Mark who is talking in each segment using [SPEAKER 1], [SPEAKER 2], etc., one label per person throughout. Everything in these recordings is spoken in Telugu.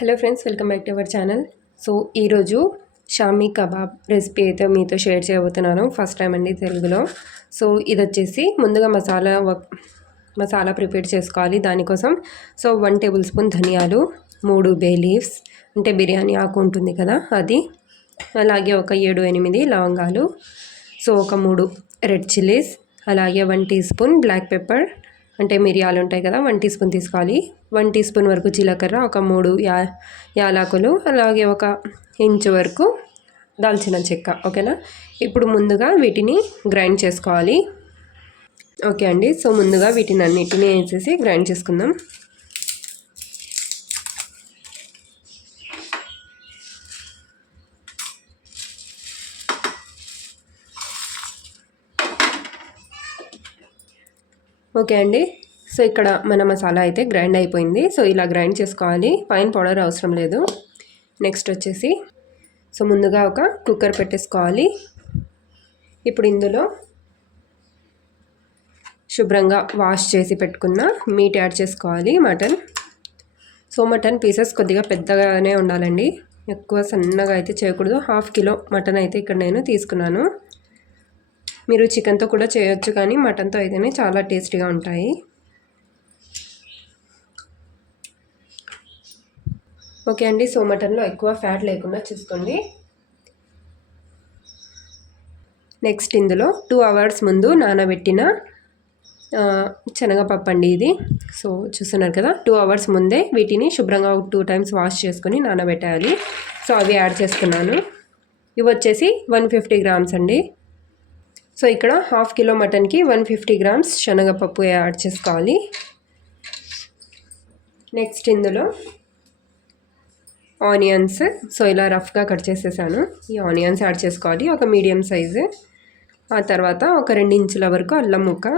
[SPEAKER 1] Hello friends welcome back to our channel so ఈరోజు షామీ కబాబ్ రెసిపీ అయితే మీతో షేర్ చేయబోతున్నాను. ఫస్ట్ టైం అండి తెలుగులో. సో ఇది వచ్చేసి ముందుగా మసాలా వ- మసాలా ప్రిపేర్ చేసుకోవాలి. దానికోసం సో వన్ టేబుల్ స్పూన్ ధనియాలు మూడు బే లీవ్స్ అంటే బిర్యానీ ఆకు ఉంటుంది కదా అది. అలాగే ఒక ఏడు ఎనిమిది లవంగాలు. సో ఒక మూడు రెడ్ చిల్లీస్ అలాగే one teaspoon black pepper అంటే మిరియాలు ఉంటాయి కదా వన్ టీ స్పూన్ తీసుకోవాలి. వన్ టీ స్పూన్ వరకు జీలకర్ర ఒక మూడు యా యాలకులు అలాగే ఒక ఇంచు వరకు దాల్చిన చెక్క ఓకేనా? ఇప్పుడు ముందుగా వీటిని గ్రైండ్ చేసుకోవాలి. ఓకే అండి సో ముందుగా వీటిని అన్నిటిని వేసేసి గ్రైండ్ చేసుకుందాం. ఓకే అండి. సో ఇక్కడ మన మసాలా అయితే గ్రైండ్ అయిపోయింది. సో ఇలా గ్రైండ్ చేసుకోవాలి. ఫైన్ పౌడర్ అవసరం లేదు. నెక్స్ట్ వచ్చేసి సో ముందుగా ఒక కుక్కర్ పెట్టేసుకోవాలి. ఇప్పుడు ఇందులో శుభ్రంగా వాష్ చేసి పెట్టుకున్న మీట్ యాడ్ చేసుకోవాలి మటన్. సో మటన్ పీసెస్ కొద్దిగా పెద్దగానే ఉండాలండి. ఎక్కువ సన్నగా అయితే చేయకూడదు. హాఫ్ కిలో మటన్ అయితే ఇక్కడ నేను తీసుకున్నాను. మీరు చికెన్తో కూడా చేయొచ్చు కానీ మటన్తో అయితేనే చాలా టేస్టీగా ఉంటాయి. ఓకే అండి సో మటన్లో ఎక్కువ ఫ్యాట్ లేకుండా చూసుకోండి. నెక్స్ట్ ఇందులో టూ అవర్స్ ముందు నానబెట్టిన శనగపప్పు అండి ఇది. సో చూస్తున్నారు కదా టూ అవర్స్ ముందే వీటిని శుభ్రంగా ఒక టూ టైమ్స్ వాష్ చేసుకొని నానబెట్టాలి. సో అవి యాడ్ చేస్తున్నాను ఇవి వచ్చేసి వన్ ఫిఫ్టీ గ్రామ్స్ అండి. సో ఇక్కడ హాఫ్ కిలో మటన్కి వన్ ఫిఫ్టీ గ్రామ్స్ శనగపప్పు యాడ్ చేసుకోవాలి. నెక్స్ట్ ఇందులో ఆనియన్స్. సో ఇలా రఫ్గా కట్ చేసేసాను. ఈ ఆనియన్స్ యాడ్ చేసుకోవాలి. ఒక మీడియం సైజు. ఆ తర్వాత ఒక రెండు ఇంచుల వరకు అల్లం ముక్క.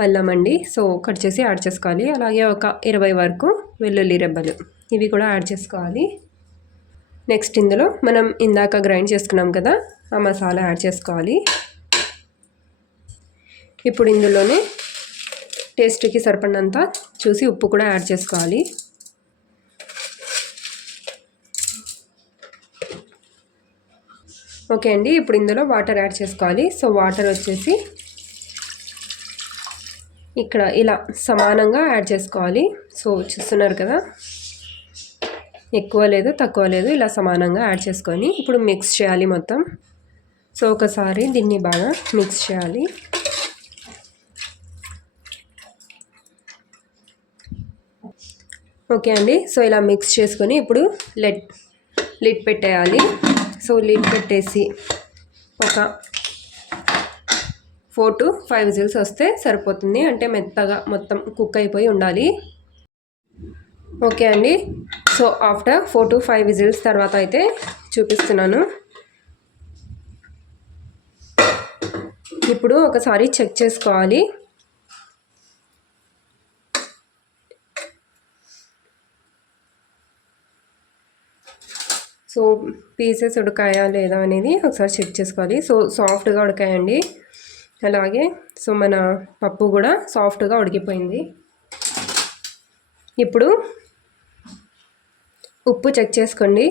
[SPEAKER 1] అల్లం అండి. సో కట్ చేసి యాడ్ చేసుకోవాలి. అలాగే ఒక ఇరవై వరకు వెల్లుల్లి రెబ్బలు. ఇవి కూడా యాడ్ చేసుకోవాలి. నెక్స్ట్ ఇందులో మనం ఇందాక గ్రైండ్ చేసుకున్నాం కదా ఆ మసాలా యాడ్ చేసుకోవాలి. ఇప్పుడు ఇందులోనే టేస్ట్కి సరిపడినంత చూసి ఉప్పు కూడా యాడ్ చేసుకోవాలి. ఓకే అండి ఇప్పుడు ఇందులో వాటర్ యాడ్ చేసుకోవాలి. సో వాటర్ వచ్చేసి ఇక్కడ ఇలా సమానంగా యాడ్ చేసుకోవాలి. సో చూస్తున్నారు కదా ఎక్కువ లేదు తక్కువ లేదు. ఇలా సమానంగా యాడ్ చేసుకొని ఇప్పుడు మిక్స్ చేయాలి మొత్తం. సో ఒకసారి దీన్ని బాగా మిక్స్ చేయాలి. ఓకే అండి. సో ఇలా మిక్స్ చేసుకొని ఇప్పుడు లెట్ లిడ్ పెట్టేయాలి. సో లిడ్ పెట్టేసి ఒక ఫోర్ టు ఫైవ్ విజిల్స్ వస్తే సరిపోతుంది. అంటే మెత్తగా మొత్తం కుక్ అయిపోయి ఉండాలి. ఓకే అండి. So after four to five whistles తర్వాత అయితే చూపిస్తున్నాను. ఇప్పుడు ఒకసారి చెక్ చేసుకోవాలి. సో పీసెస్ ఉడకాయా లేదా అనేది ఒకసారి చెక్ చేసుకోవాలి. సో సాఫ్ట్గా ఉడకాయండి. అలాగే సో మన పప్పు కూడా సాఫ్ట్గా ఉడికిపోయింది. ఇప్పుడు ఉప్పు చెక్ చేసుకోండి.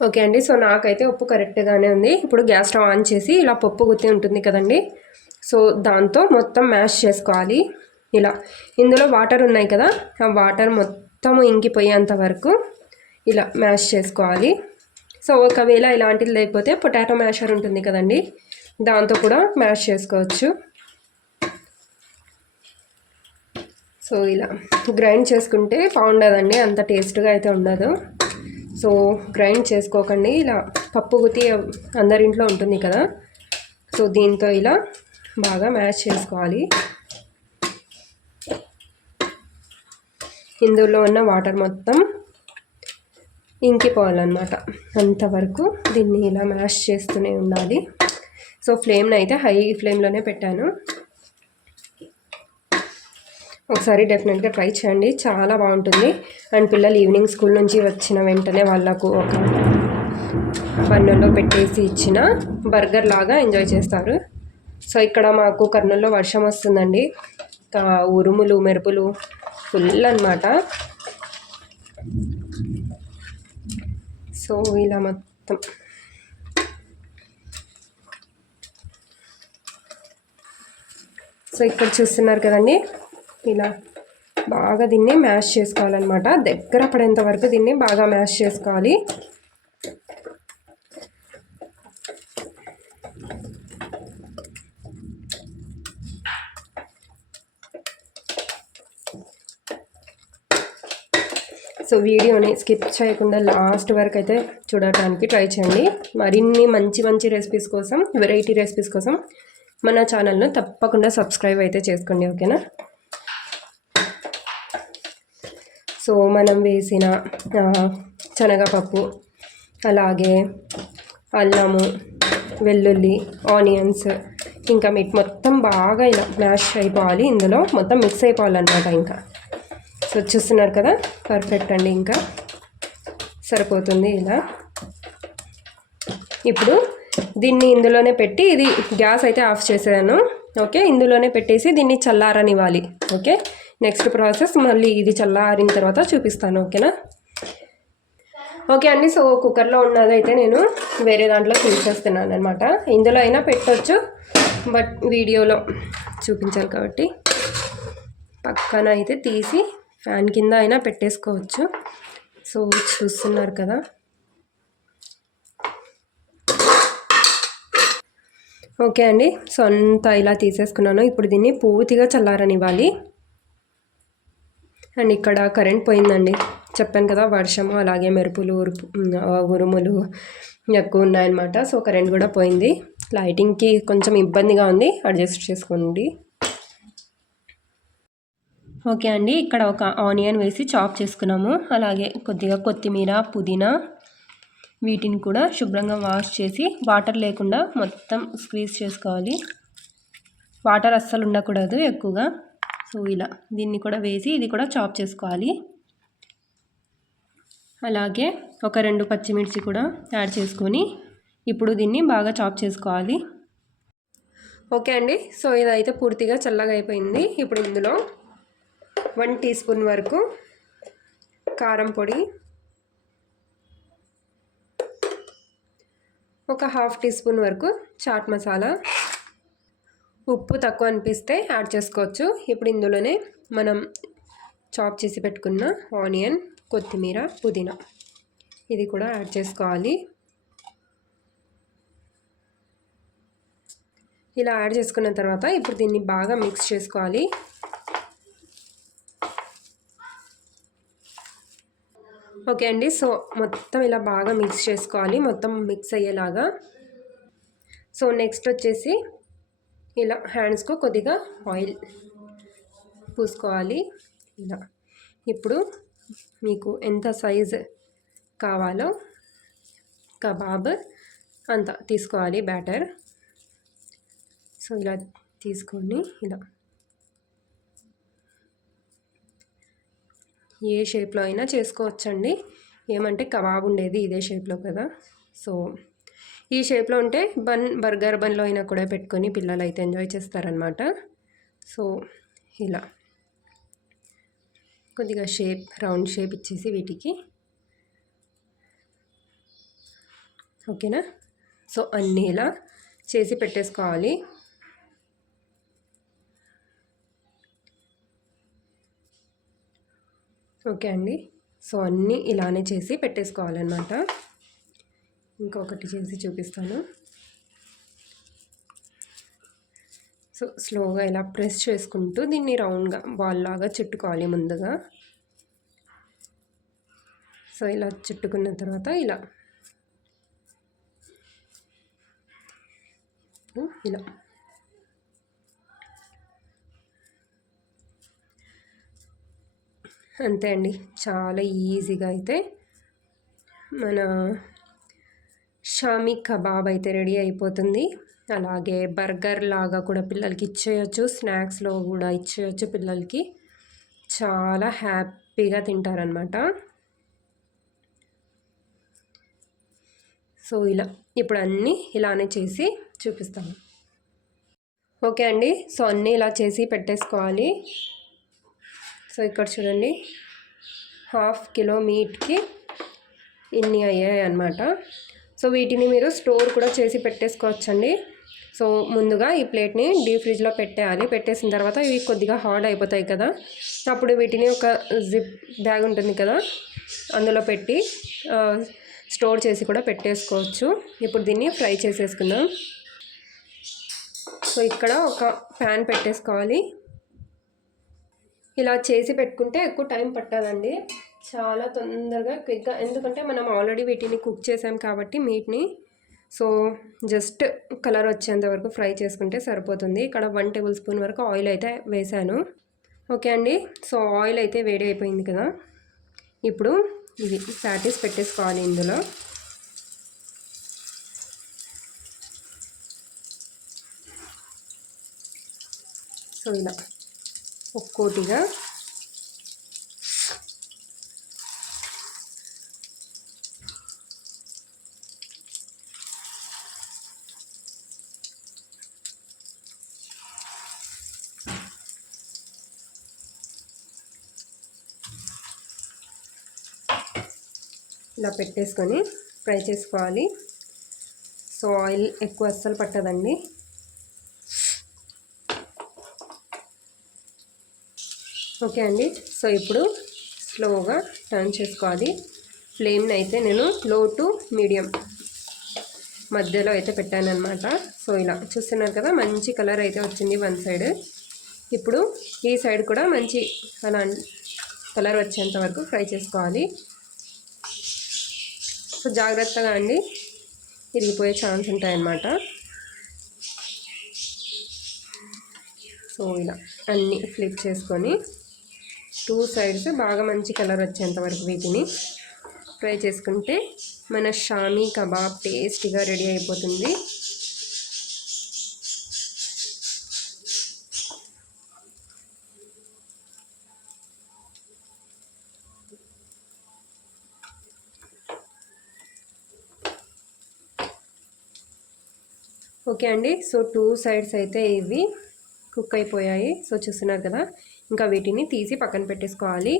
[SPEAKER 1] ఓకే అండి. సో నాకైతే ఉప్పు కరెక్ట్గానే ఉంది. ఇప్పుడు గ్యాస్ స్టవ్ ఆన్ చేసి ఇలా పప్పు గుత్తి ఉంటుంది కదండి. సో దాంతో మొత్తం మ్యాష్ చేసుకోవాలి. ఇలా. ఇందులో వాటర్ ఉన్నాయి కదా ఆ వాటర్ మొత్తం ఇంకిపోయేంత వరకు ఇలా మ్యాష్ చేసుకోవాలి. సో ఒకవేళ ఇలాంటిది లేకపోతే పొటాటో మ్యాషర్ ఉంటుంది కదండి దాంతో కూడా మ్యాష్ చేసుకోవచ్చు. సో ఇలా గ్రైండ్ చేసుకుంటే బాగుండదండి అంత టేస్ట్గా అయితే ఉండదు. సో గ్రైండ్ చేసుకోకండి ఇలా పప్పు గుత్తి అందరింట్లో ఉంటుంది కదా. సో దీంతో ఇలా బాగా మ్యాష్ చేసుకోవాలి. ఇందులో ఉన్న వాటర్ మొత్తం ఇంకిపోవాలన్నమాట. అంతవరకు దీన్ని ఇలా మ్యాష్ చేస్తూనే ఉండాలి. సో ఫ్లేమ్ని అయితే హై ఫ్లేమ్లోనే పెట్టాను. ఒకసారి డెఫినెట్గా ట్రై చేయండి. చాలా బాగుంటుంది. అండ్ పిల్లలు ఈవినింగ్ స్కూల్ నుంచి వచ్చిన వెంటనే వాళ్ళకు ఒక పన్నులో పెట్టేసి ఇచ్చిన బర్గర్ లాగా ఎంజాయ్ చేస్తారు. సో ఇక్కడ మాకు కర్నూలులో వర్షం వస్తుందండి. ఉరుములు మెరుపులు ఫుల్ అనమాట సో ఇలా మొత్తం. సో ఇక్కడ చూస్తున్నారు కదండి. ఇలా బాగా దీన్ని మ్యాష్ చేసుకోవాలన్నమాట. దగ్గర పడేంత వరకు దీన్ని బాగా మ్యాష్ చేసుకోవాలి. సో వీడియోని స్కిప్ చేయకుండా లాస్ట్ వరకు అయితే చూడటానికి ట్రై చేయండి. మరిన్ని మంచి మంచి రెసిపీస్ కోసం వెరైటీ రెసిపీస్ కోసం మన ఛానల్ను తప్పకుండా సబ్స్క్రైబ్ అయితే చేసుకోండి ఓకేనా? సో మనం వేసిన శనగపప్పు అలాగే అల్లము వెల్లుల్లి ఆనియన్స్ ఇంకా మీట్ మొత్తం బాగా ఇలా మ్యాష్ అయిపోవాలి. ఇందులో మొత్తం మిక్స్ అయిపోవాలన్నమాట ఇంకా. సో చూస్తున్నారు కదా పర్ఫెక్ట్ అండి ఇంకా. సరిపోతుంది ఇలా. ఇప్పుడు దీన్ని ఇందులోనే పెట్టి ఇది గ్యాస్ అయితే ఆఫ్ చేసాను ఓకే ఇందులోనే పెట్టేసి దీన్ని చల్లారనివ్వాలి. ఓకే? నెక్స్ట్ ప్రాసెస్ మళ్ళీ ఇది చల్లారిన తర్వాత చూపిస్తాను ఓకేనా? ఓకే అండి సో కుక్కర్లో ఉన్నదైతే నేను వేరే దాంట్లో తీసేస్తున్నాను అనమాట ఇందులో అయినా పెట్టవచ్చు బట్ వీడియోలో చూపించాలి కాబట్టి. పక్కన అయితే తీసి ఫ్యాన్ కింద అయినా పెట్టేసుకోవచ్చు. సో చూస్తున్నారు కదా. ఓకే అండి సో అంతా ఇలా తీసేసుకున్నాను. ఇప్పుడు దీన్ని పూర్తిగా చల్లారనివ్వాలి. అండ్ ఇక్కడ కరెంట్ పోయిందండి. చెప్పాను కదా వర్షము అలాగే మెరుపులు ఉరుపు ఉరుములు ఎక్కువ ఉన్నాయన్నమాట. సో కరెంట్ కూడా పోయింది. లైటింగ్కి కొంచెం ఇబ్బందిగా ఉంది. అడ్జస్ట్ చేసుకోండి. ఓకే అండి. ఇక్కడ ఒక ఆనియన్ వేసి చాప్ చేసుకున్నాము. అలాగే కొద్దిగా కొత్తిమీర పుదీనా వీటిని కూడా శుభ్రంగా వాష్ చేసి వాటర్ లేకుండా మొత్తం స్క్వీజ్ చేసుకోవాలి. వాటర్ అస్సలు ఉండకూడదు ఎక్కువగా. సో ఇలా దీన్ని కూడా వేసి ఇది కూడా చాప్ చేసుకోవాలి. అలాగే ఒక రెండు పచ్చిమిర్చి కూడా యాడ్ చేసుకొని ఇప్పుడు దీన్ని బాగా చాప్ చేసుకోవాలి. ఓకే అండి సో ఇదైతే పూర్తిగా చల్లగా అయిపోయింది. ఇప్పుడు ఇందులో వన్ టీ స్పూన్ వరకు కారం పొడి ఒక హాఫ్ టీ స్పూన్ వరకు చాట్ మసాలా ఉప్పు తక్కువ అనిపిస్తే యాడ్ చేసుకోవచ్చు. ఇప్పుడు ఇందులోనే మనం చాప్ చేసి పెట్టుకున్న ఆనియన్ కొత్తిమీర పుదీనా ఇది కూడా యాడ్ చేసుకోవాలి. ఇలా యాడ్ చేసుకున్న తర్వాత ఇప్పుడు దీన్ని బాగా మిక్స్ చేసుకోవాలి. ఓకే అండి సో మొత్తం ఇలా బాగా మిక్స్ చేసుకోవాలి. మొత్తం మిక్స్ అయ్యేలాగా. సో నెక్స్ట్ వచ్చేసి ఇలా హ్యాండ్స్కు కొద్దిగా ఆయిల్ పూసుకోవాలి. ఇలా. ఇప్పుడు మీకు ఎంత సైజ్ కావాలో కబాబ్ అంత తీసుకోవాలి బ్యాటర్ సో ఇలా తీసుకొని ఇలా. ఏ షేప్లో అయినా చేసుకోవచ్చండి. ఏమంటే కబాబ్ ఉండేది ఇదే షేప్లో కదా. సో ఈ షేప్లో ఉంటే బన్ బర్గర్ బన్లో అయినా కూడా పెట్టుకొని పిల్లలు అయితే ఎంజాయ్ చేస్తారనమాట సో ఇలా. కొద్దిగా షేప్ రౌండ్ షేప్ ఇచ్చేసి వీటికి. ఓకేనా? సో అన్నీ ఇలా చేసి పెట్టేసుకోవాలి. ఓకే అండి. సో అన్నీ ఇలానే చేసి పెట్టేసుకోవాలన్నమాట. ఇంకొకటి చేసి చూపిస్తాను. సో స్లోగా ఇలా ప్రెస్ చేసుకుంటూ దీన్ని రౌండ్గా బాల్ లాగా చుట్టుకోవాలి ముందుగా. సో ఇలా చుట్టుకున్న తర్వాత ఇలా. ఇలా. అంతే అండి. చాలా ఈజీగా అయితే మన షామీ కబాబ్ అయితే రెడీ అయిపోతుంది. అలాగే బర్గర్ లాగా కూడా పిల్లలకి ఇచ్చేయచ్చు. స్నాక్స్లో కూడా ఇచ్చేయచ్చు పిల్లలకి. చాలా హ్యాపీగా తింటారనమాట సో ఇలా ఇప్పుడు అన్నీ ఇలానే చేసి చూపిస్తాము ఓకే అండి. సో అన్నీ ఇలా చేసి పెట్టేసుకోవాలి. సో ఇక్కడ చూడండి. హాఫ్ కిలో మీట్కి ఇన్ని అయ్యాయి అన్నమాట సో వీటిని మీరు స్టోర్ కూడా చేసి పెట్టేసుకోవచ్చండి. సో ముందుగా ఈ ప్లేట్ని డీప్ ఫ్రిడ్జ్లో పెట్టేయాలి. పెట్టేసిన తర్వాత ఇవి కొద్దిగా హార్డ్ అయిపోతాయి కదా. అప్పుడు వీటిని ఒక జిప్ బ్యాగ్ ఉంటుంది కదా అందులో పెట్టి స్టోర్ చేసి కూడా పెట్టేసుకోవచ్చు. ఇప్పుడు దీన్ని ఫ్రై చేసేసుకుందాం. సో ఇక్కడ ఒక ప్యాన్ పెట్టేసుకోవాలి. ఇలా చేసి పెట్టుకుంటే ఎక్కువ టైం పట్టదండి. చాలా తొందరగా క్విక్గా ఎందుకంటే మనం ఆల్రెడీ వీటిని కుక్ చేసాం కాబట్టి మీట్ని. సో జస్ట్ కలర్ వచ్చేంత వరకు ఫ్రై చేసుకుంటే సరిపోతుంది. ఇక్కడ వన్ టేబుల్ స్పూన్ వరకు ఆయిల్ అయితే వేసాను ఓకే అండి. సో ఆయిల్ అయితే వేడి అయిపోయింది కదా. ఇప్పుడు ఇది ప్యాటీస్ పెట్టేసుకోవాలి ఇందులో. సో ఇలా ఒక్కోటిగా ఇలా పెట్టేసుకొని ఫ్రై చేసుకోవాలి. సో ఆయిల్ ఎక్కువ అస్సలు పట్టదండి. ఓకే అండి. సో ఇప్పుడు స్లోగా టర్న్ చేసుకోవాలి. ఫ్లేమ్ని అయితే నేను లో టు మీడియం మధ్యలో అయితే పెట్టాను అనమాట సో ఇలా చూస్తున్నారు కదా మంచి కలర్ అయితే వచ్చింది వన్ సైడ్. ఇప్పుడు ఈ సైడ్ కూడా మంచి అలా కలర్ వచ్చేంత వరకు ఫ్రై చేసుకోవాలి. సో జాగ్రత్తగా అండి. ఇరిగిపోయే ఛాన్స్ ఉంటాయన్నమాట. సో ఇలా అన్నీ ఫ్లిప్ చేసుకొని టూ సైడ్స్ బాగా మంచి కలర్ వచ్చేంత వరకు వీటిని ఫ్రై చేసుకుంటే మన షామీ కబాబ్ టేస్టీగా రెడీ అయిపోతుంది. ఓకే అండి. సో టూ సైడ్స్ అయితే ఇవి కుక్ అయిపోయాయి. సో చూస్తున్నారు కదా ఇంకా వీటిని తీసి పక్కన పెట్టేసుకోవాలి.